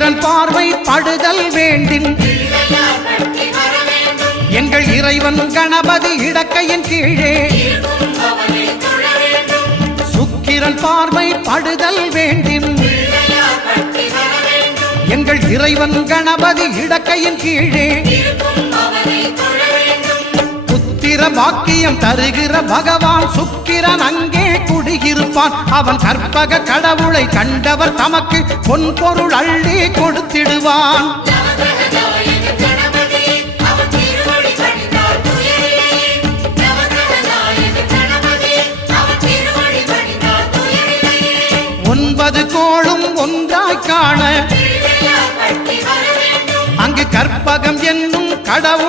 சுக்கிரன் பார்வை படுதல் வேண்டின் எங்கள் இறைவன் கணபதி இடக்கையின் கீழே சுக்கிரன் பார்வை படுதல் வேண்டின் எங்கள் இறைவன் கணபதி இடக்கையின் கீழே புத்திர பாக்கியம் தருகிற பகவான் சுக்கிரன் அங்கே குடியிருப்பான். அவன் கற்பக கடவுளை கண்டவர் தமக்கு பொன்பொருள் அள்ளி கொடுத்திடுவான். ஒன்பது கோளும் ஒன்றாய் காண அங்கு கற்பகம் என்னும் கடவுள்